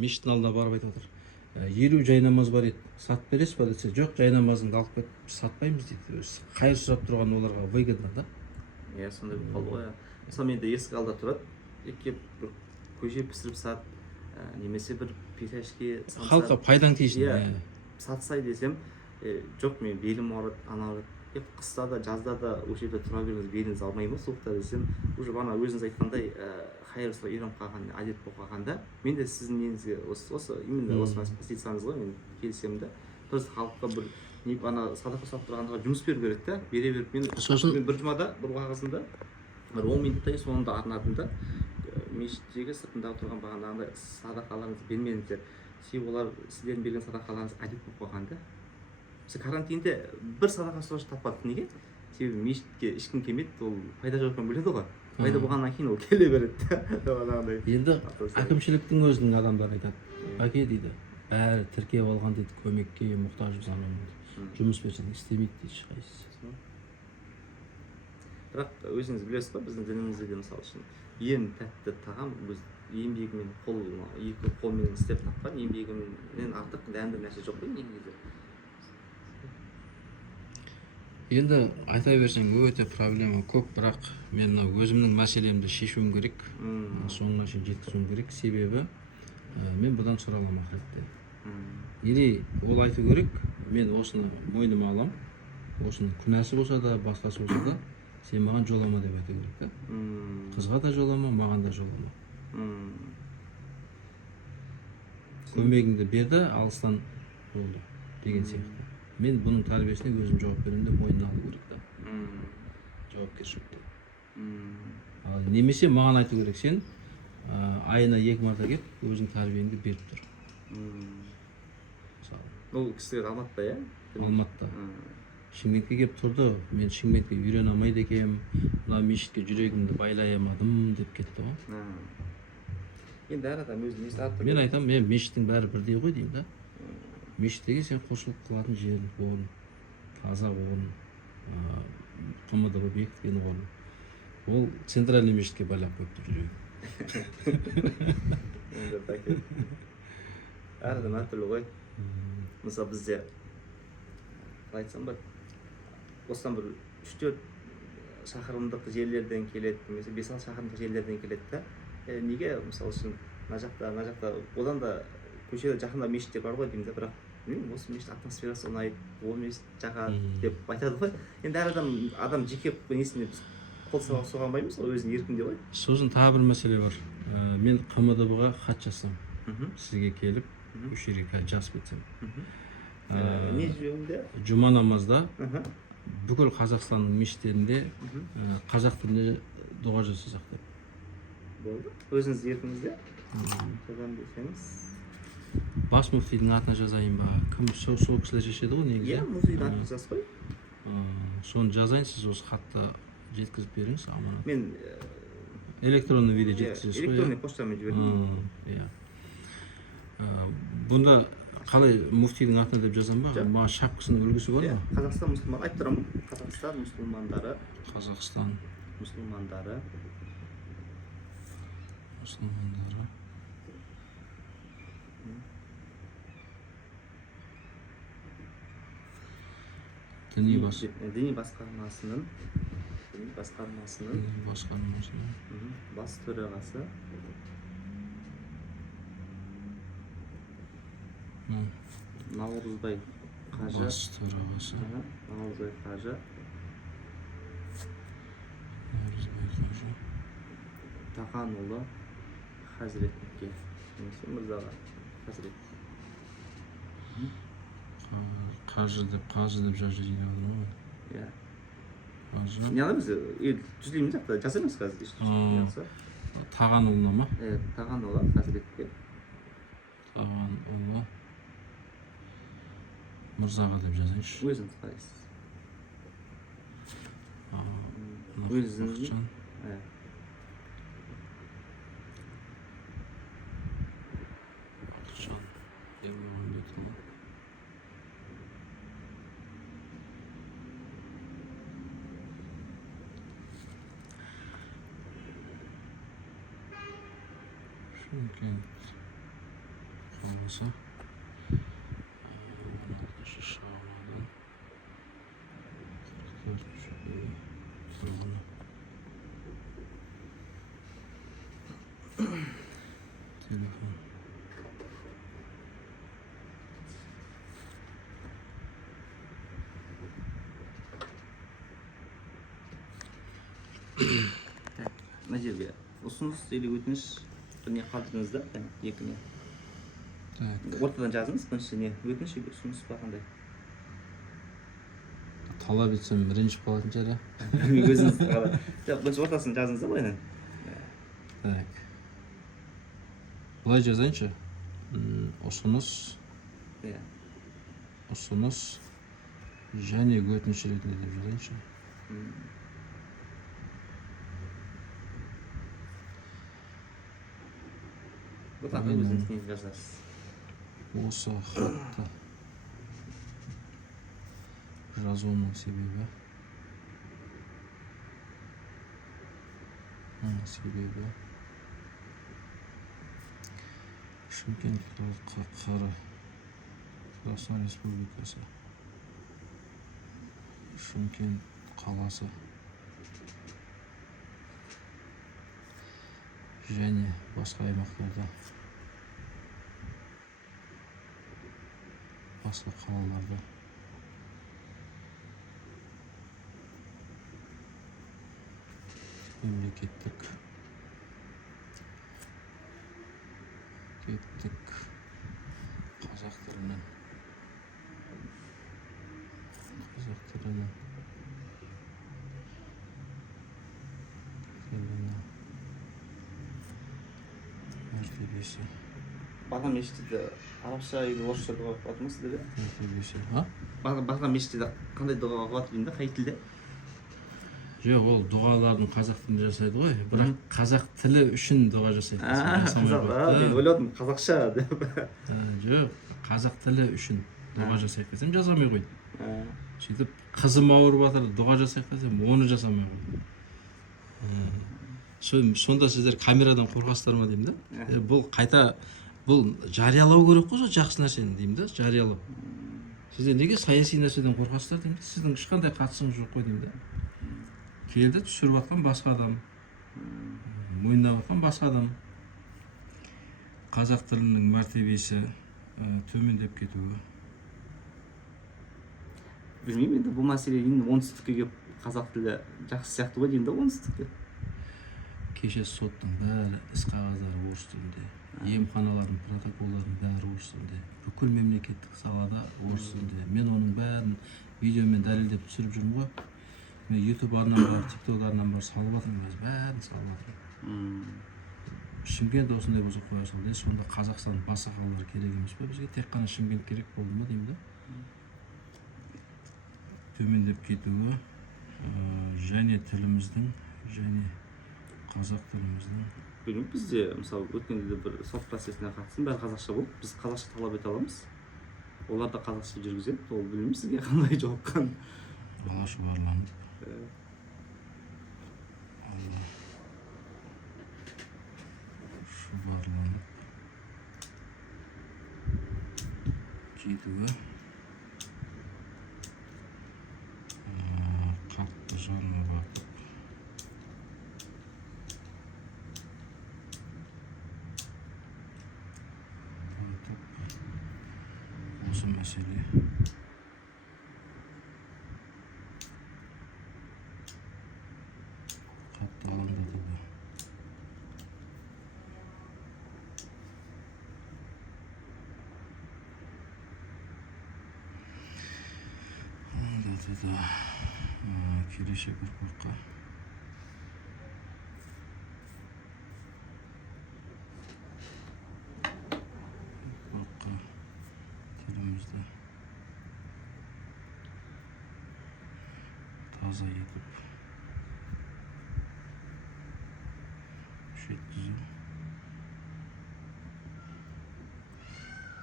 мешіттің алдына барып айтып отыр. 50 жай намаз бар еді, сатып бересіз ба десе, жоқ, жай намазыңды алып кет, біз сатпаймыз дейді. Қайыр сұрап тұрған оларға выгодно да. Иә, сондай болып қалды ғой. Мысалы менде есік алда тұрады, екеп бір көже пісіріп сат, немесе бір пирожки халыққа пайдаң тиісін. Иә, сатсай десем, жоқ, мен белім ауырады, ана ауырады. Қыста да, жазда да осы жерде тұра беріңіз, беліңіз ауырмай ма суықта десем, уже бана өзіңіз айтқандай қайыр сұрап үйреніп қалған, әдет болып қалғанда, мен де сіздің неңізге осы именно осы позицияңызға мен келісемін да. Біз халыққа бір ана садақа сатып тұрғандарға жұмыс беру керек та, бере беріп мен бір жұмада бір уағызымда бір 10 минуттай соңында арнадым да, мешіттегі сыртындағы тұрған бағанағындай садақаларыңызды бермеңіздер, себебі олар сіздердің берген садақаларыңыз әдет болып қалған да. Біз карантинде бір садақа сұрашы таппадық, неге? Себебі мешітке ешкім келмейді, ол пайда жоқ екенін біледі ғой. Пайда болғаннан кейін ол келе береді да. Енді әкімшіліктің өзінің адамдары айтады, бәке дейді, бәрі тіркеп алған дейді, көмекке мұқтаж жұмыс берсең істемейді дейді ешқайсысы. Бірақ өзіңіз білесіз ғой, біздің дінімізде де мысалы үшін ең тәтті тағам өз еңбегімен екі қолмен істеп тапқан еңбегімнен артық дәмді нәрсе жоқ қой негізі. Енді айта берсең өте проблема көп, бірақ мен өзімнің мәселемді шешуім керек, соңына шейін жеткізуім керек, себебі мен бұдан сұраламын ақыретте. Или ол айту керек, мен осыны мойныма алам, осының күнәсі болса да, басқасы болса да, сен маған жолама деп айту керек та. Қызға да жолама, маған да жолама. Көмегіңді берді, алыстан болды деген сияқты. Мен бұның тәрбиесіне өзім жауап беремін де мойнына алу керек та. Жауапкершілікті. Немесе маған айту керек, сен айына 2 марта кеп, өзің тәрбиеңді беріп тұр. Ол кісілер Алматыда, иә? Алматыда. Шымкентке кеп тұрды, мен Шымкентке үйрене алмайды екем, мына мешітке жүрегімді байлай алмадым деп кетті ғой. Енді әр адам өзінің несі артық. Мен айтамын, мен мешіттің бәрі бірдей ғой деймін да. Мешіттегі сен құлшылық қылатын жер, орын, таза орын, ТМД бекіткен орын. Ол центральный мешітке байлап қойыпты жүрегім. Әр адам әртүрлі ғой. Мысалы бізде айтсам ба, осыдан бір 3-4 шақырымдық жерлерден келеді, немесе 5-6 шақырымдық жерлерден келеді да. Неге мысалы үшін мына жақта одан да көшеде жақында мешіттер бар ғой деймін да, бірақ осы мешіт атмосферасы ұнайды, ол мешіт жағады деп айтады ғой. Енді әр адам жеке несіне біз қол соға алмаймыз ғой, өзінің еркінде ғой. Сосын тағы бір мәселе бар. Мен КМДБ-ға хат жазсам, сізге келіп, үш жерге жазып кетсем. Не жөнінде? Жұма намазда бүкіл Қазақстанның мешіттерінде қазақ тілінде дұға жасасақ деп. Болды. Өзіңіз еркіңізде жазамын десеңіз. Бас мүфтидің атына жазайын ба? Кім сол кісілер шешеді ғой негізі? Иә, мүфтидің атына жаз қой. Соны жазайын, сіз осы хатты жеткізіп беріңіз. Мен электронный виде жеткізесіз ғой. Электронный поштамен жібердім. Иә. Бұнда қалай мүфтидің атына деп жазам ба? Маған шапкасының үлгісі бар ма? Қазақстан мұсылман, айтып тұрамын. Қазақстан мұсылмандары. Қазақстан мұсылмандары. Діни басқармасының бас төрағасы Наурызбай қажы. Бас төрағасы Наурызбай қажы. Тақанұлы Хазіретке. Немесе Мырзаға Хазірет. Қажы деп жазып жіберген ғой. Иә. Қажы. Не аламыз? Түзілейміз жақта, жазамыз қазір. Тағанұлына ма? Тағанұлы Хазіретке. Тағанұлы Мырзаға деп жазайыншы. Өзіңіз қалайсыз? Өзіңіз. Шымкент қаласа 16 шағынадан 44 тұрғыны. Телефон. Мына жерге ұсыныс или өтініш бір не қалдырдыңыз да, екі не. Так. Ортадан жазыңыз, бірінші не өтініш или ұсыныс па қандай? Талап етсем ренжіп қалатын шығар, Өзіңіз қалай. Бірінші ортасын жазыңыз да былайынан. Так. Былай жазайыншы. Ұсыныс. Иә. Ұсыныс және өтініш ретінде деп жазайыншы. Бұдан өзіңіз не жазасыз? Осы хатты жазуымның себебі Шымкент қр Қазақстан Республикасы Шымкент қаласы және басқа аймақтарда, басқа қалаларда мемлекеттік қазақ тілінің мәртебесі Баға мешітті арабша или орысша дұға қылатын ма сіздерде? мәртебесі. Баға мешітті қандай дұға қылатын деймін, қай тілде? Жоқ, ол дұғаларын қазақ тілінде жасайды ғой, бірақ қазақ тілі үшін дұға жасайды. Мен ойладым қазақша деп. Жоқ, қазақ тілі үшін дұға жасайық десем жазамай қойды. Сөйтіп қызым ауырып жатыр, дұға жасайық десем оны жасамай қойды. Сонда сіздер камерадан қорқасыздар ма деймін да. Бұл жариялау керек қой, жақсы нәрсені деймін да, жариялау. Сіздер неге саяси нәрседен қорқасыздар деймін да, сіздің ешқандай қатысыңыз жоқ қой деймін да. Келді, түсіріп жатқан басқа адам, мойындап жатқан басқа адам. Қазақ тілінің мәртебесі төмендеп кетуі. Білмеймін енді бұл мәселе енді оңтүстікке келіп қазақ тілі жақсы сияқты ғой деймін да оңтүстікте. Кеше соттың бәрі іс қағаздары орыс тілінде, емханалардың протоколдардың бәрі орыс тілінде, бүкіл мемлекеттік салада орыс тілінде. Мен оның бәрін видеомен дәлелдеп түсіріп жүрмін ғой. Мен YouTube арнам бар, TikTok арнам бар, салып жатырмын, бәрін салып жатырмын. Шымкент осындай болса қоя салды, сонда Қазақстан басқа қалалар керек емес пе? Бізге тек қана Шымкент керек болды ма деймін да. Төмендеп кетуі және тіліміздің, және қазақ тіліміздің. Білмеймін, бізде мысалы өткенде бір сот процесіне қатысын, бәрі қазақша болып, біз қазақша талап ете аламыз. Олар да қазақша жүргізеді, ол білмеймін сізге қандай жауапқан. Бала шұбарланып. Шұбарланып кетуі қатты жаныма батып осы мәселе қатты алаңдатады. Келешек ұрпаққа тілімізді таза етіп жеткізу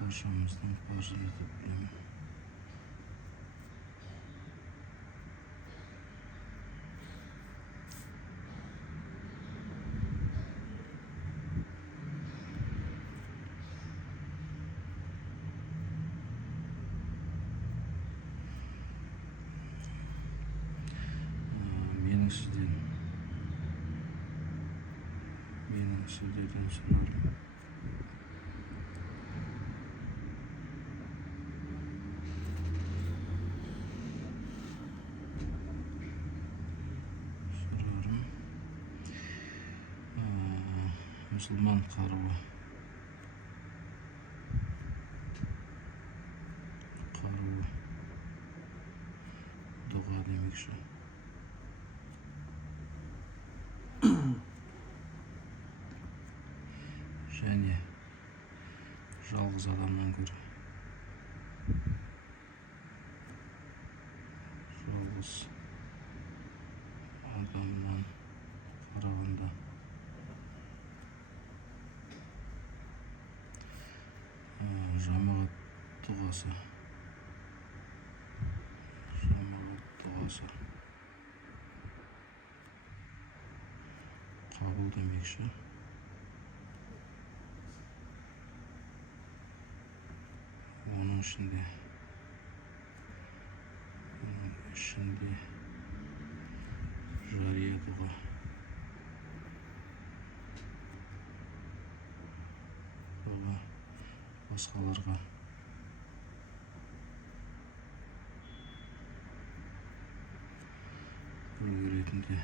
баршамыздың парызы деп білемін. сіздерден сұрарым. Мұсылман қаруы. Дұға демекші. Және жалғыз адамнан гөрі жалғыз адамнан қарағанда жамағат дұғасы қабыл демекші. Оның ішінде жария дұға, басқаларға үлгі ретінде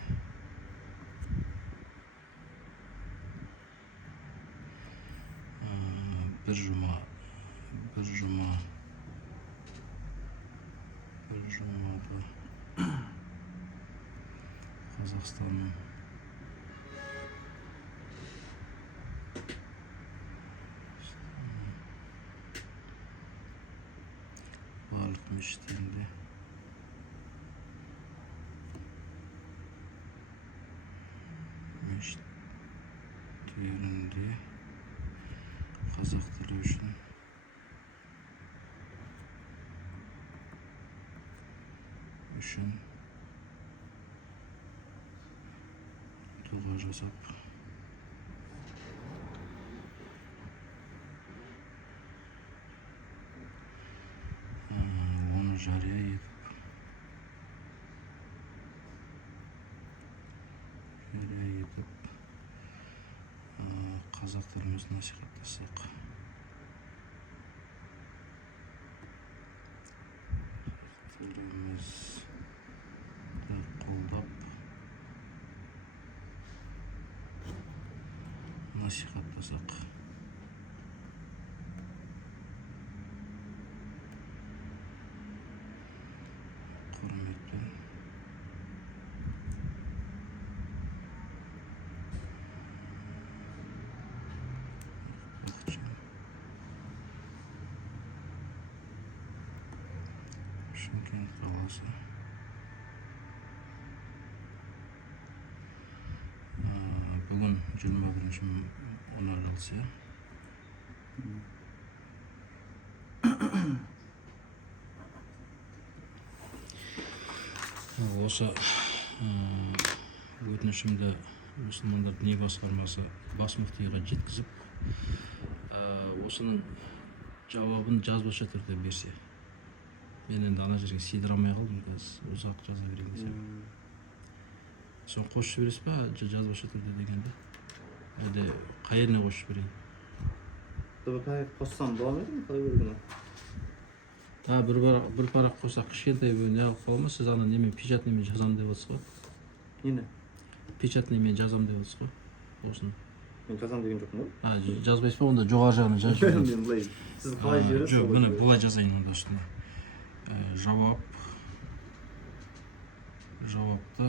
бір жұмада Қазақстанның барлық мешіттерінде қазақ тілі үшін дұға жасап оны жария етіп қазақ тілімізді насихаттасақ. Тілімізді қолдап насихаттасақ. Құрметпен Шымкент қаласы. Бүгін 21 аралсы. Осы өтінішімді мұсылмандар діни басқармасы бас мүфтиге жеткізіп, осының жауабын жазбаша түрде берсе. Мен енді ана жерге сыйдырамай қалдым, ұзақ жаза берейін десем. Соны қосып жібересіз ба, жазбаша түрде дегенде? Әлде қай жеріне қосып жіберейін? Қоссам бола ма екен, қалай көргені? Бір парақ қоссақ кішкентай не алып қала ма? Сіз ана немен печатныймен жазамын деп отырсыз ғой? Нені? Печатныймен жазамын деп отырсыз ғой? Осыны. Мен жазамын деген жоқпын ғой? Жазбайсыз ба? Онда жоғары жағына жазып жіберейін. Мен былай, сіз қалай жібересіз? Жоқ, міне былай жазайын онда үстіне. Жауапты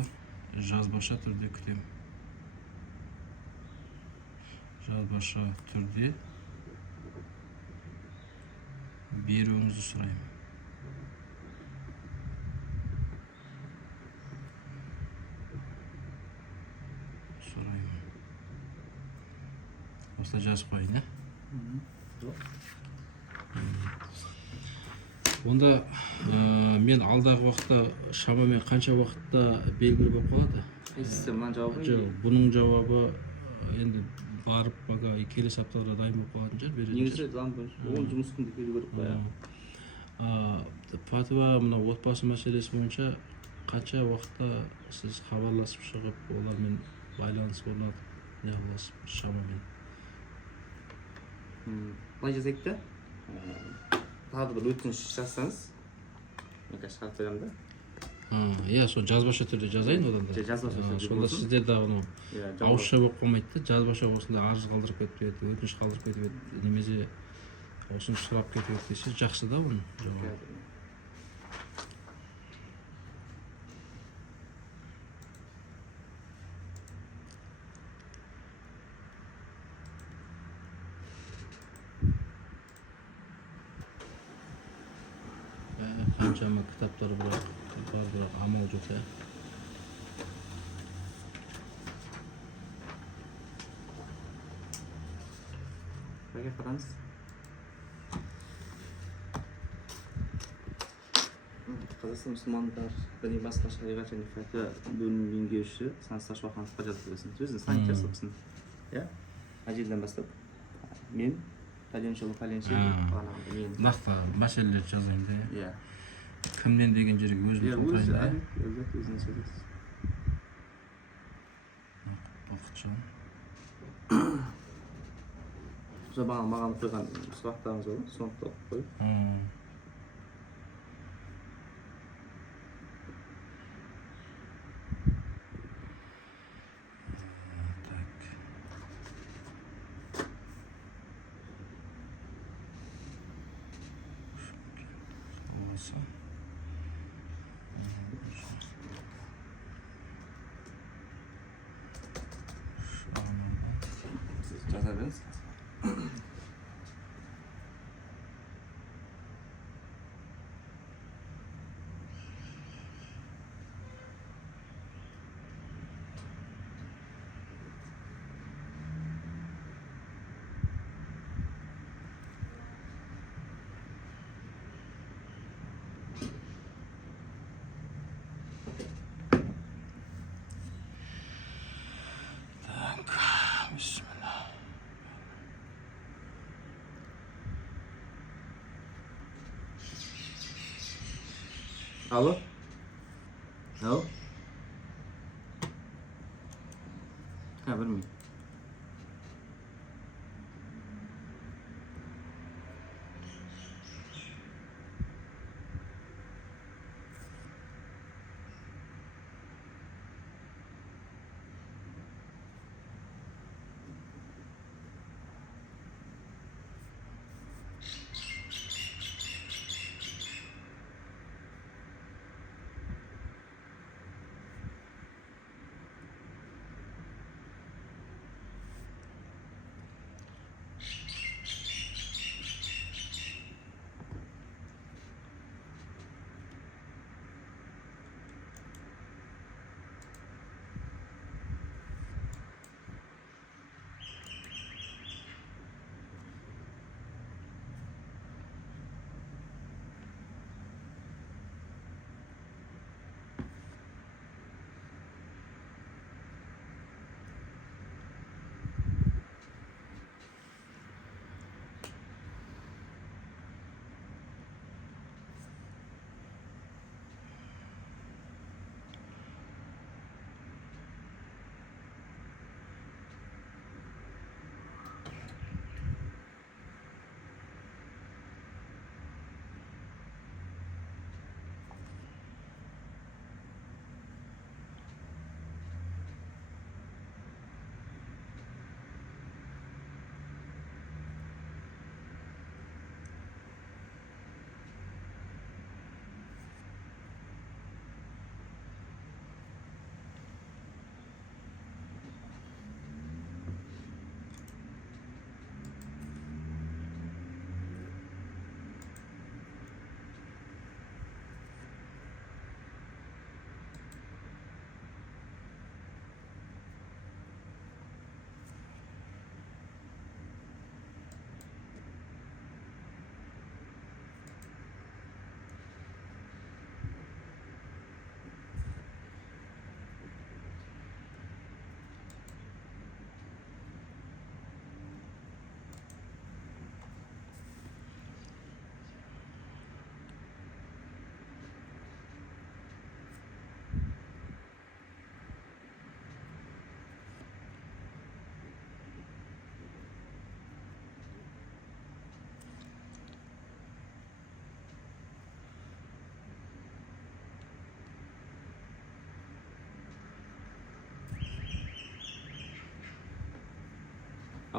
жазбаша түрде күтем. Жазбаша түрде беруіңізді сұраймын. Осылай жазып қойын, Онда мен алдағы уақытта шамамен қанша уақытта белгілі болып қалады? Мына жауабы? Жоқ, бұның жауабы енді барып келесі апталарда дайын болып қалатын шығар, беретін негізі заң бойынша ол жұмыс күнде келу керек қой. Фатуа мына отбасы мәселесі бойынша қанша уақытта сіз хабарласып шығып, олармен байланыс орнатып не қыласыз шамамен. Былай жазайық та, тағы бір өтініш жазсаңыз, мен қазір шығарып қоямын да. Иә, сол жазбаша түрде жазайын одан да. Жазбаша түрде сонда болсын. сіздер дағы ауызша болып қалмайды да, жазбаша осындай арыз қалдырып кетіп еді, өтініш қалдырып кетіп еді, немесе осыны сұрап кетіп еді десе жақсы да оның жауабы. Қаншама кітаптар бар, бірақ амал жоқ иә. Бәке қараңыз. Қазақстан мұсылмандар діни басқа шариғат және фәтуа бөлімінің меңгерушісі Санат Ташбақановқа жазып бересің. Өзіңіз санат жасапсың. Иә? Мына жерден бастап. Мен пәленші мен. Нақты мәселелерді жазайын да. Иә. Кімнен деген жерге өзім қойайын да. Өзіңіз жазасыз. Бақытжан. Бағана маған қойған сұрақтарыңыз бар, соны да оқып қойып. Siz жаза беріңіз. Bismillah. Алло? Алло? Білмеймін.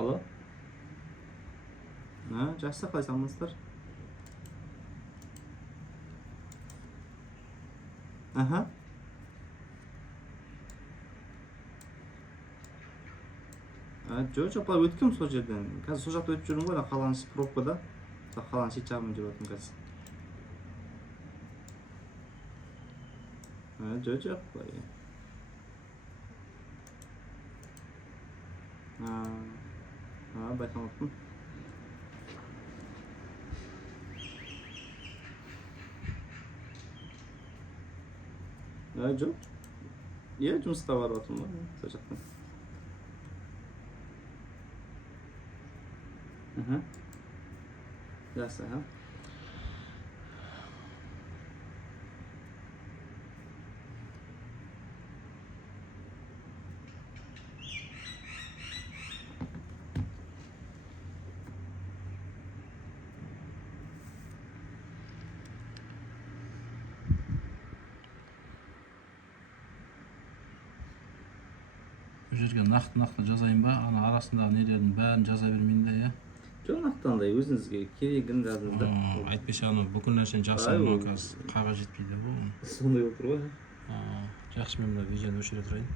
Алло. Жақсы, қалай саламатсыздар? Аха. Жоқ, жоқ, былай өткем сол жерден. Қазір сол жақта өтіп жүрмін ғой, қаланың пробкада. Қаланың шет жағымен жүріп жатырмын қазір. Жоқ, жоқ, былай. Байқамаппын. Жоқ. Иә, жұмысқа барып жатырмын ғой, сол жақтан. Жақсы, бұл жерге нақты жазайын ба, ана арасындағы нелердің бәрін жаза бермейін да, иә? Жоқ, нақты андай өзіңізге керегін жазыңыз да. Әйтпесе ана бүкіл нәрсені жасаймын, қазір қағаз жетпейді ғой. Сондай болып тұр ғой. Жақсы, мен мына видеоны өшіре тұрайын.